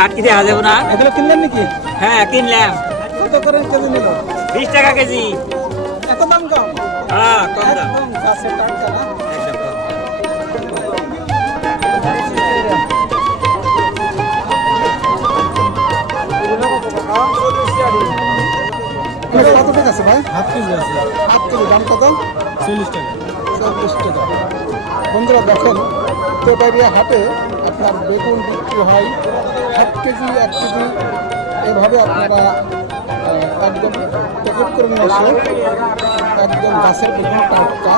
রাত কি দেওয়া যাবে না? এগুলো কিনলেন নাকি? হ্যাঁ কিনলাম। কত করে কেজি নিল? 20 টাকা কেজি। এত দাম কম? হ্যাঁ কম দাম। একদম গাছের টাটকা না? একদম কম। কত টাকা আছে ভাই? হাফ কেজি আছে, 8 কেজি। দাম কত? 40 টাকা। 40 টাকা। বন্ধুরা দেখেন, তেবাড়িয়া হাটে আপনার বেগুন বিক্রি হয় হাফ কেজি 1 কেজি এভাবে আপনারা একদম প্যাকেট করে নিয়ে আসে একদম গাছের বেগুন টাটকা।